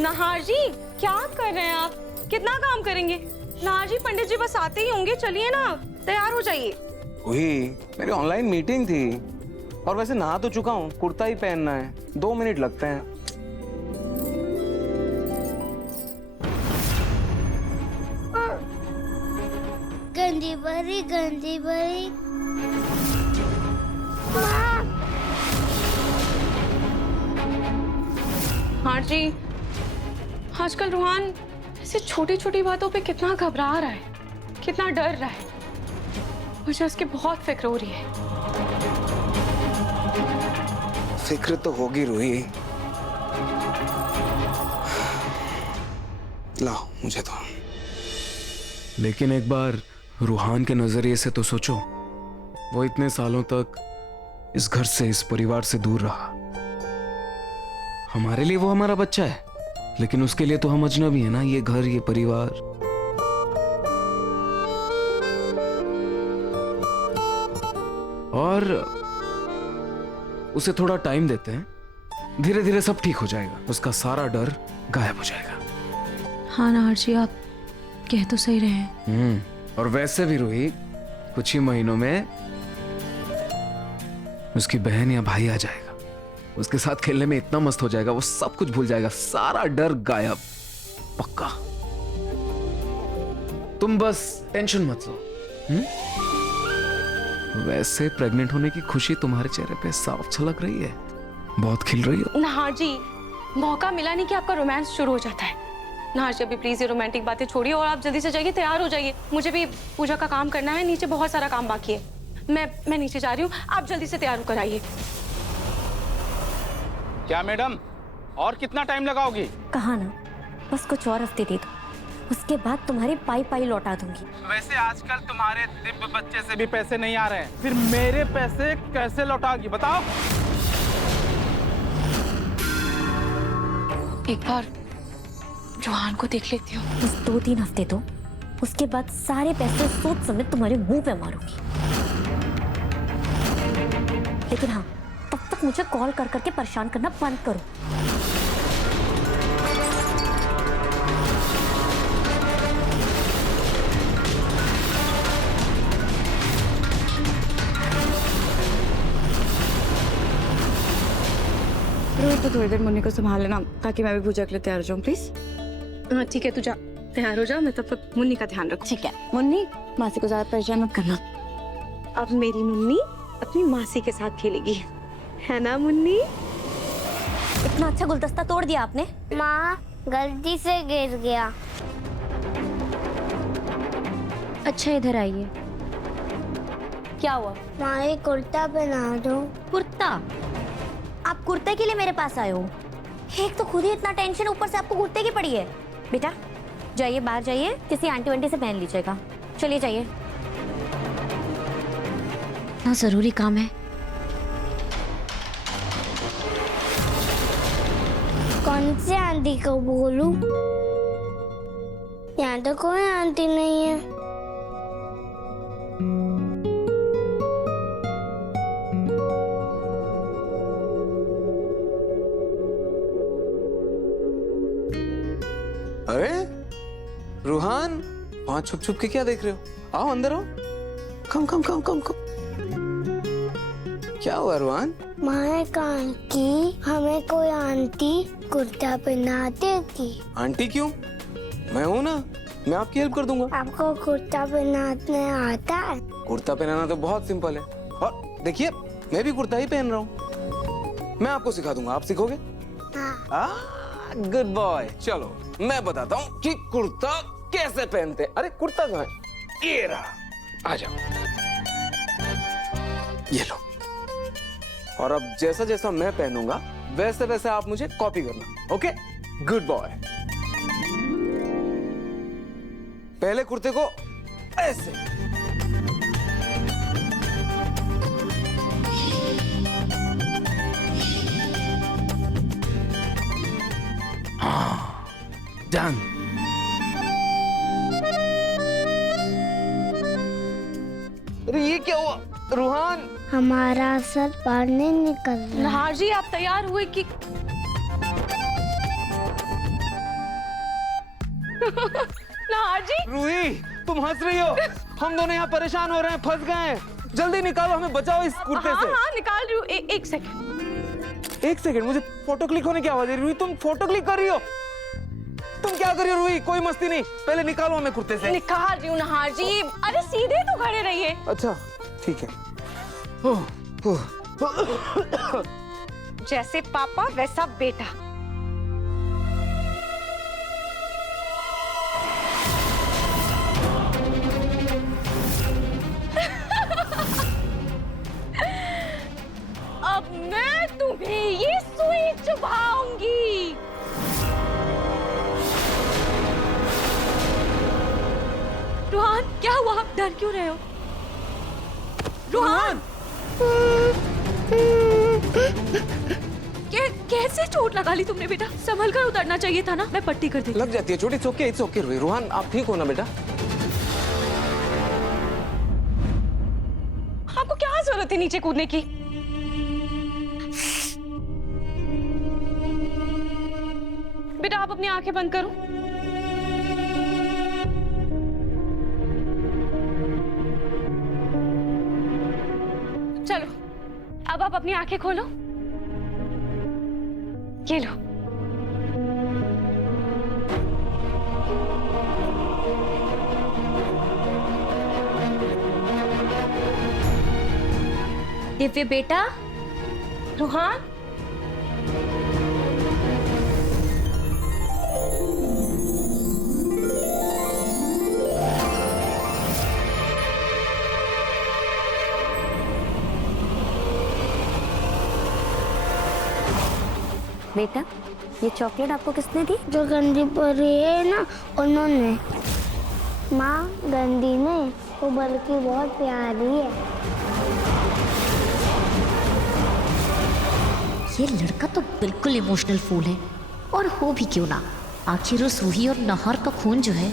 नहार जी क्या कर रहे हैं आप? कितना काम करेंगे? नहार जी पंडित जी बस आते ही होंगे, चलिए ना, तैयार हो जाइए। वही मेरी ऑनलाइन मीटिंग थी और वैसे नहा तो चुका हूँ, कुर्ता ही पहनना है, 2 मिनट लगते हैं। गंदी भरी गंदी भरी। हाँ जी, आजकल रूहान ऐसे छोटी छोटी बातों पे कितना घबरा रहा है, कितना डर रहा है। मुझे उसकी बहुत फिक्र हो रही है। फिक्र तो होगी रूही। लाओ मुझे तो। लेकिन एक बार रूहान के नजरिए से तो सोचो, वो इतने सालों तक इस घर से, इस परिवार से दूर रहा। हमारे लिए वो हमारा बच्चा है, लेकिन उसके लिए तो हम अजनबी है ना, ये घर, ये परिवार। और उसे थोड़ा टाइम देते हैं, धीरे धीरे सब ठीक हो जाएगा, उसका सारा डर गायब हो जाएगा। हाँ नहार जी, आप कह तो सही रहे हैं। और वैसे भी रूही, कुछ ही महीनों में उसकी बहन या भाई आ जाएगा, उसके साथ खेलने में इतना मस्त हो जाएगा, वो सब कुछ भूल जाएगा, सारा डर गायब, पक्का। तुम बस टेंशन मत लो। वैसे प्रेग्नेंट होने की खुशी तुम्हारे चेहरे पे साफ झलक रही है, बहुत खिल रही हो। नहार जी, मौका मिला नहीं कि आपका रोमांस शुरू हो जाता है। नहार जी अभी प्लीज ये रोमांटिक बातें छोड़िए और आप जल्दी से जाइए, तैयार हो जाइए। मुझे भी पूजा का काम करना है, नीचे बहुत सारा काम बाकी है। मैं नीचे जा रही हूँ, आप जल्दी से तैयार होकर आइए। क्या मैडम, और कितना टाइम लगाओगी? कहा ना, बस कुछ और हफ्ते दे दो, उसके बाद तुम्हारी पाई पाई लौटा दूंगी। वैसे आजकल तुम्हारे दिव्य बच्चे से भी पैसे नहीं आ रहे हैं, फिर मेरे पैसे कैसे लौटाओगी बताओ? एक बार रूहान को देख लेती हूँ। बस 2-3 हफ्ते दो, उसके बाद सारे पैसे सोच समेत तुम्हारे मुंह पे मारूंगी। लेकिन हाँ, तब तक मुझे कॉल कर करके परेशान करना बंद करो। रोहित तो थोड़ी देर मुन्नी को संभाल लेना, ताकि मैं भी पूजा के लिए तैयार हो जाऊँ प्लीज। हाँ ठीक है, तू जा, तैयार हो जा, मैं तब तक मुन्नी का ध्यान रखूँ। ठीक है मुन्नी, मासी को ज्यादा परेशान मत करना। अब मेरी मुन्नी अपनी मासी के साथ खेलेगी, है ना मुन्नी? इतना अच्छा गुलदस्ता तोड़ दिया आपने। माँ गलती से गिर गया। अच्छा इधर आइए। क्या हुआ? माँ ये कुर्ता पहना दो। कुर्ता? आप कुर्ते के लिए मेरे पास आए हो? एक तो खुद ही इतना टेंशन, ऊपर से आपको कुर्ते की पड़ी है। बेटा जाइए, बाहर जाइए, किसी आंटी वांटी से पहन लीजिएगा। चलिए जाइए, ना जरूरी काम है। कौन से आंटी को बोलूं? यहाँ तो कोई आंटी नहीं है। अरे रूहान, वहां छुप छुप के क्या देख रहे हो? आओ अंदर आओ, कम कम कम कम कम। क्या हुआ रूहान? माँ कहा कि हमें कोई आंटी कुर्ता पहना देगी। आंटी क्यों? मैं हूं ना, मैं आपकी हेल्प कर दूंगा। आपको कुर्ता पहनाने आता है? कुर्ता पहनाना तो बहुत सिंपल है, और देखिए मैं भी कुर्ता ही पहन रहा हूँ। मैं आपको सिखा दूंगा, आप सीखोगे? हाँ। Good boy. चलो मैं बताता हूँ कि कुर्ता कैसे पहनते हैं। अरे कुर्ता कहाँ है? ये रहा, आ जाओ, ये लो। और अब जैसा जैसा मैं पहनूंगा वैसे वैसे आप मुझे कॉपी करना, ओके? Good boy. पहले कुर्ते को ऐसे, हाँ, डन। अरे ये क्या हुआ रूहान? हमारा सर बाहर नहीं निकल रहा। नहार जी आप तैयार हुए कि? नहार जी रूही, तुम हंस रही हो? हम दोनों यहाँ परेशान हो रहे हैं, फंस गए हैं। जल्दी निकालो, हमें बचाओ इस कुर्ते हाँ से। हाँ निकाल रही हूँ, एक सेकंड। एक सेकंड, मुझे फोटो क्लिक होने की आवाज आ रही है। रूही, तुम फोटो क्लिक कर रही हो? तुम क्या कर रही हो रूही? कोई मस्ती नहीं, पहले निकालो हमें कुर्ते से। निकाल रही हूँ नहार जी। अरे सीधे तो खड़े रहिए। अच्छा ठीक है। ओह, ओह। जैसे पापा वैसा बेटा। अब मैं तुम्हें ये सुई चुभाऊंगी। रोहन, क्या हुआ? आप डर क्यों रहे हो? रोहन, कैसे चोट लगा ली तुमने बेटा? संभल कर उतरना चाहिए था ना। मैं पट्टी कर देती। लग जाती है छोटी। It's okay Ruhi. रोहन, आप ठीक हो ना बेटा? आपको क्या जरूरत है नीचे कूदने की? बेटा आप अपनी आंखें बंद करो। चलो अब आप अपनी आंखें खोलो। ये लो। दिव्य बेटा, रोहन, बेटा ये चॉकलेट आपको किसने दी? जो गंदी परी है ना, उन्होंने। माँ गंदी नहीं, वो बल्कि बहुत प्यारी है। ये लड़का तो बिल्कुल इमोशनल फूल है, और हो भी क्यों ना। आखिर उस रूही और नहर का खून जो है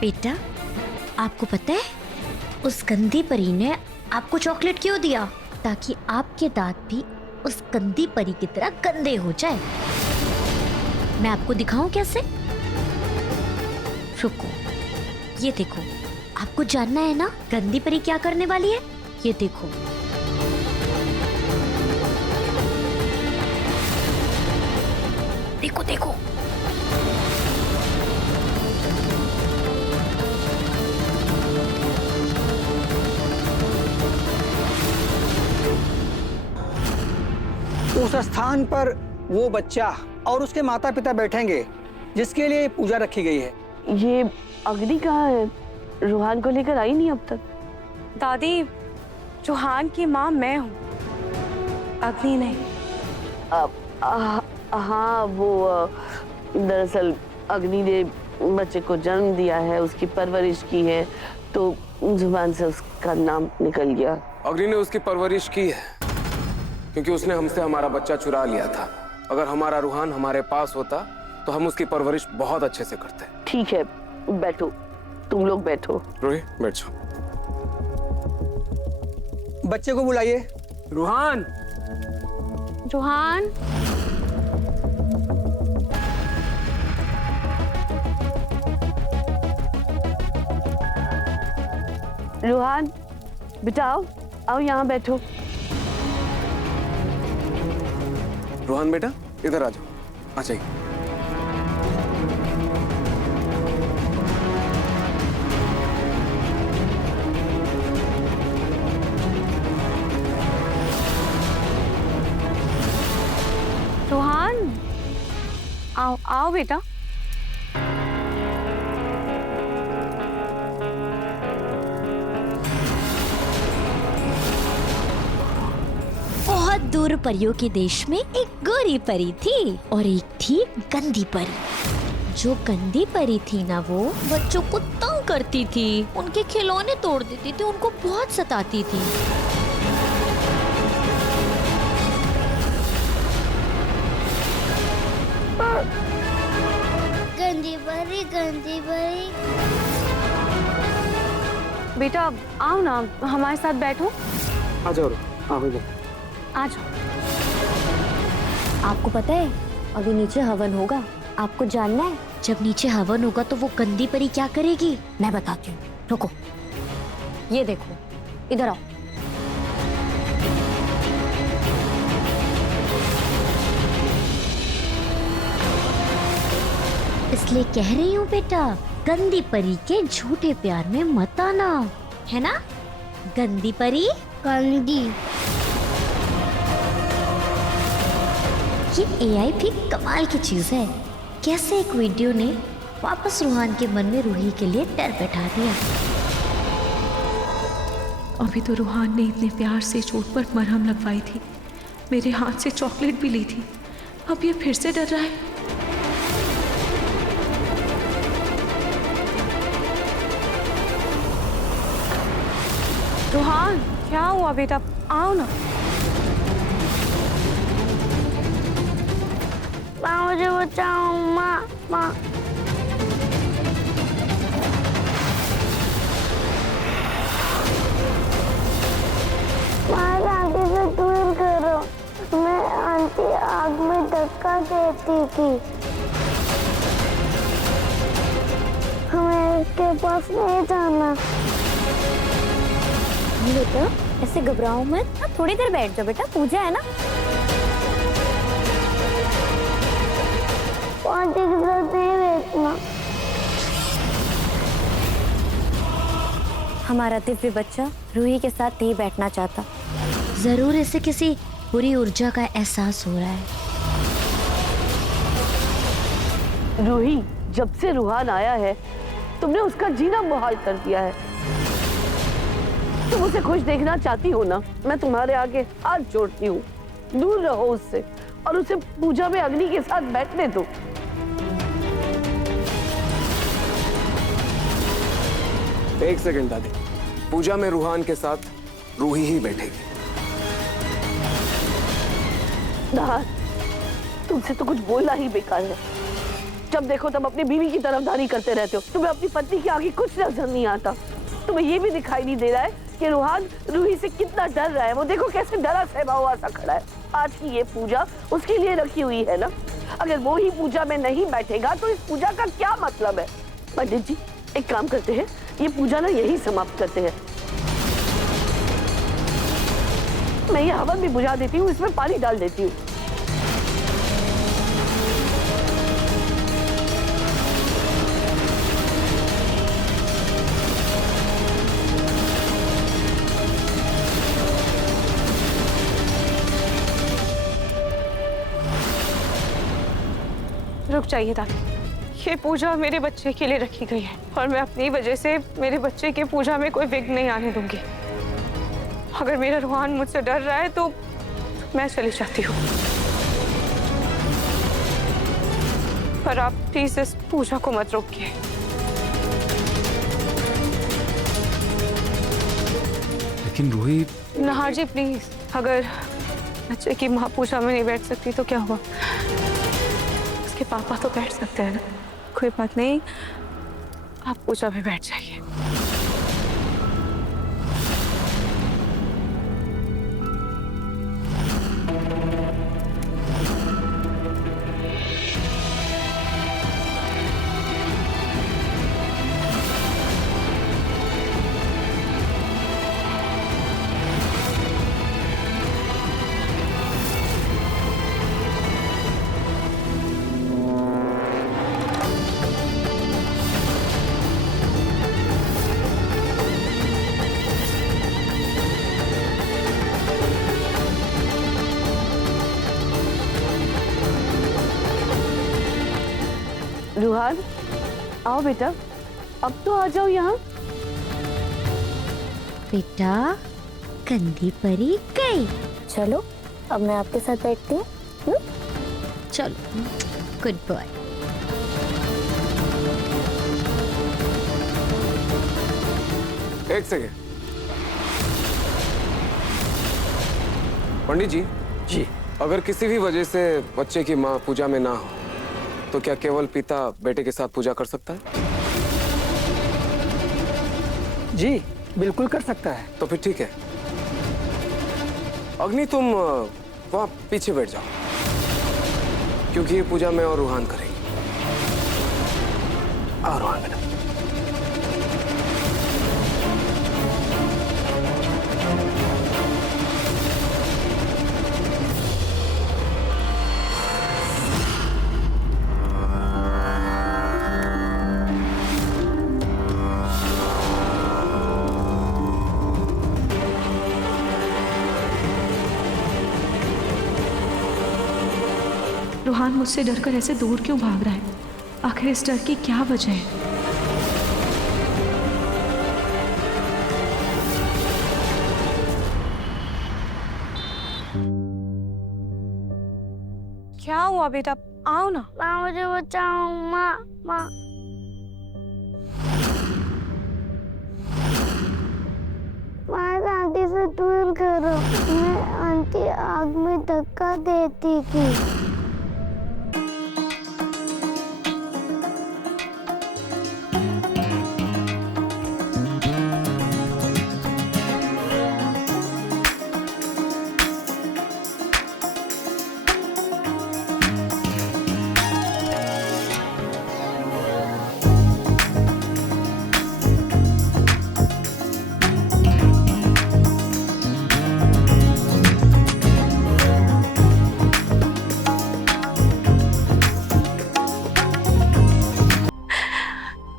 बेटा, आपको पता है उस गंदी परी ने आपको चॉकलेट क्यों दिया? ताकि आपके दांत भी उस गंदी परी की तरह गंदे हो जाए। मैं आपको दिखाऊं कैसे? रुको, ये देखो। आपको जानना है ना गंदी परी क्या करने वाली है? ये देखो। देखो देखो। उस स्थान पर वो बच्चा और उसके माता पिता बैठेंगे जिसके लिए पूजा रखी गई है। ये अग्नि कहाँ है? रूहान को लेकर आई नहीं अब तक। दादी, रोहन की माँ मैं हूँ, अग्नि नहीं। हाँ वो दरअसल अग्नि ने बच्चे को जन्म दिया है, उसकी परवरिश की है, तो जुबान से उसका नाम निकल गया। अग्नि ने उसकी परवरिश की है क्योंकि उसने हमसे हमारा बच्चा चुरा लिया था। अगर हमारा रूहान हमारे पास होता तो हम उसकी परवरिश बहुत अच्छे से करते। ठीक है, बैठो, तुम लोग बैठो। रूही बैठ जाओ। बच्चे को बुलाइए। रूहान, रोहन, रूहान बेटा आओ, आओ यहाँ बैठो। रूहान बेटा इधर आ जाओ। आ जाइए। रोहन, आओ आओ बेटा। बहुत दूर परियों के देश में एक गोरी परी थी और एक थी गंदी परी। जो गंदी परी थी ना, वो बच्चों को तंग करती थी, उनके खिलौने तोड़ देती थी, उनको बहुत सताती थी। गंदी परी, गंदी परी। बेटा आओ ना, हमारे साथ बैठो। आ जाओ, हाँ भाई आ जाओ। आपको पता है अभी नीचे हवन होगा, आपको जानना है? जब नीचे हवन होगा तो वो गंदी परी क्या करेगी? मैं बताती हूँ, रुको। ये देखो, इधर आओ। इसलिए कह रही हूँ बेटा, गंदी परी के झूठे प्यार में मत आना, है ना? गंदी परी। गंदी। ये एआई भी कमाल की चीज है। कैसे एक वीडियो ने वापस रूहान के मन में रूही के लिए डर बैठा दिया। अभी तो रूहान ने इतने प्यार से चोट पर मरहम लगवाई थी, मेरे हाथ से चॉकलेट भी ली थी, अब ये फिर से डर रहा है। रूहान क्या हुआ बेटा, आओ ना। माँ मुझे बचाओ, माँ माँ। माँ आंटी से दूर करो, मैं आंटी आग में धक्का देती थी, हमें इसके पास नहीं जाना। बेटा ऐसे घबराओ मत, थोड़ी देर बैठ जाओ बेटा, पूजा है ना। आंटी के साथ नहीं बैठना। हमारा दिव्य बच्चा रूही के साथ नहीं बैठना चाहता। जरूर इसे किसी बुरी ऊर्जा का एहसास हो रहा है। रूही, जब से रूहान आया है तुमने उसका जीना मुहाल कर दिया है। तुम उसे खुश देखना चाहती हो ना, मैं तुम्हारे आगे हाथ जोड़ती हूँ, दूर रहो उससे और उसे पूजा में अग्नि के साथ बैठने दो। एक सेकंड दादी, पूजा में रूहान के साथ रूही ही बैठेगी। नहार, तुमसे तो कुछ बोलना ही बेकार है। जब देखो तब अपनी बीवी की तरफदारी करते रहते हो, तुम्हें अपनी पत्नी के आगे कुछ नजर नहीं आता। तुम्हें ये भी दिखाई नहीं दे रहा है कि रूहान रूही से कितना डर रहा है। वो देखो कैसे डरा सहमा हुआ सा खड़ा है। आज की ये पूजा उसके लिए रखी हुई है ना, अगर वो ही पूजा में नहीं बैठेगा तो इस पूजा का क्या मतलब है? पंडित जी, एक काम करते हैं, ये पूजा ना यही समाप्त करते हैं। मैं ये हवन भी बुझा देती हूँ, इसमें पानी डाल देती हूँ। रुक जाइए दादी, ये पूजा मेरे बच्चे के लिए रखी गई है और मैं अपनी वजह से मेरे बच्चे के पूजा में कोई विघ्न नहीं आने दूंगी। अगर मेरा रूहान मुझसे डर रहा है तो मैं चली जाती हूँ, पर आप प्लीज इस पूजा को मत रोकिए। लेकिन रूही। नहार जी प्लीज, अगर बच्चे की माँ पूजा में नहीं बैठ सकती तो क्या हुआ, उसके पापा तो बैठ सकते हैं ना। कोई बात नहीं, आप पूजा में बैठ जाइए। रूहान, आओ बेटा, अब तो आ जाओ यहाँ। बेटा गंदी परी गई, चलो अब मैं आपके साथ बैठती हूँ। चलो, गुड बॉय। एक सेकेंड पंडित जी। जी। अगर किसी भी वजह से बच्चे की माँ पूजा में ना हो तो क्या केवल पिता बेटे के साथ पूजा कर सकता है? जी, बिल्कुल कर सकता है। तो फिर ठीक है। अग्नि तुम वहां पीछे बैठ जाओ, क्योंकि ये पूजा मैं और रूहान करेंगे। आओ रूहान बेटा। रूहान मुझसे डरकर ऐसे दूर क्यों भाग रहा है? आखिर इस डर की क्या वजह है? क्या हुआ बेटा? आओ ना। माँ मुझे बचाओ, माँ माँ। माँ आंटी से दूर करो। मैं आंटी आग में धक्का देती थी।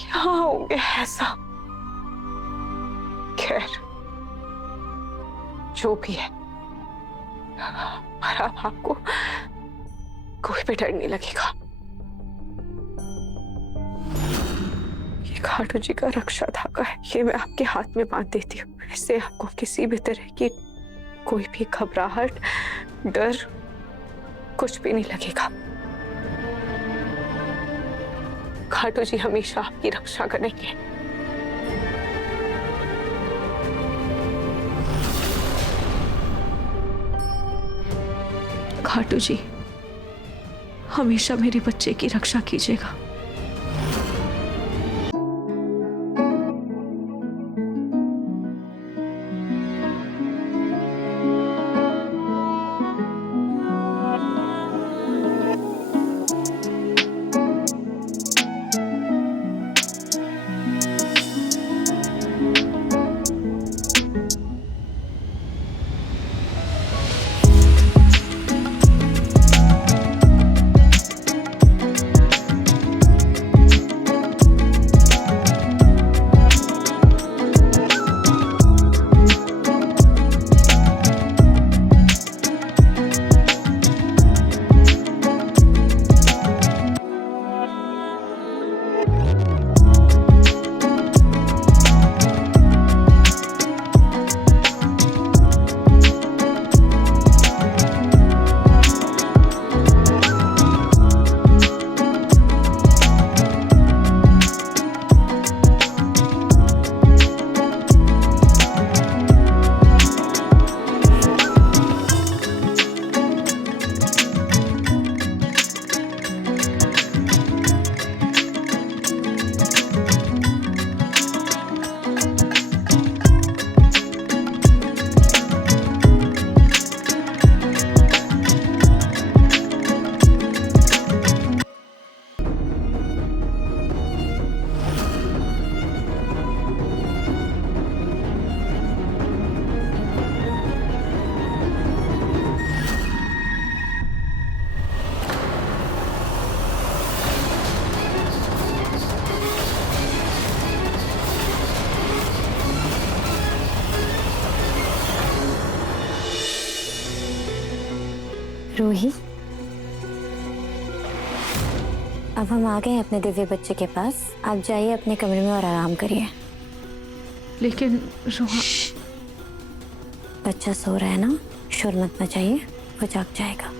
क्या हो गया ऐसा? खैर, जो भी है, पर अब आपको कोई भी डर नहीं लगेगा। ये खाटू जी का रक्षा धागा है, ये मैं आपके हाथ में बांध देती हूँ। इससे आपको किसी भी तरह की कोई भी घबराहट, डर कुछ भी नहीं लगेगा। खाटू जी हमेशा आपकी रक्षा करेंगे। खाटू जी हमेशा मेरे बच्चे की रक्षा कीजिएगा। रूही, अब हम आ गए अपने दिव्य बच्चे के पास। आप जाइए अपने कमरे में और आराम करिए। लेकिन रूहान, बच्चा सो रहा है ना, शोर मत मचाइए, वो जाग जाएगा।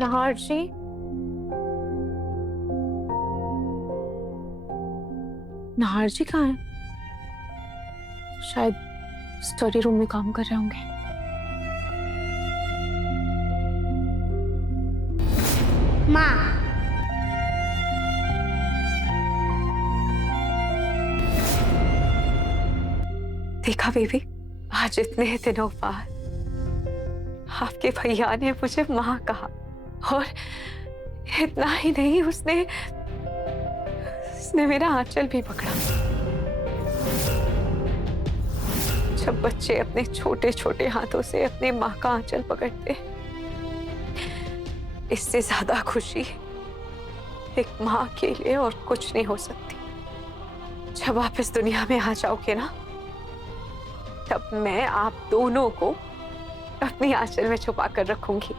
नाहर जी, नाहर जी कहाँ हैं? शायद स्टडी रूम में काम कर रहे होंगे। माँ, देखा बेबी, आज इतने दिनों बाद आपके भैया ने मुझे माँ कहा, और इतना ही नहीं, उसने मेरा आंचल भी पकड़ा। जब बच्चे अपने छोटे छोटे हाथों से अपने माँ का आंचल पकड़ते, इससे ज्यादा खुशी एक माँ के लिए और कुछ नहीं हो सकती। जब आप इस दुनिया में आ जाओगे ना, तब मैं आप दोनों को अपनी आंचल में छुपा कर रखूंगी।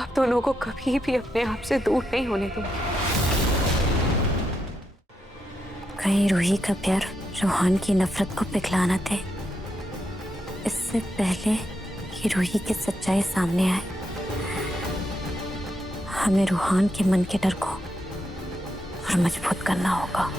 आप दोनों को कभी भी अपने आप से दूर नहीं होने दूंगी। कहीं रूही का प्यार रूहान की नफरत को पिघलाना थे, इससे पहले कि रूही की सच्चाई सामने आए। हमें रूहान के मन के डर को और मजबूत करना होगा।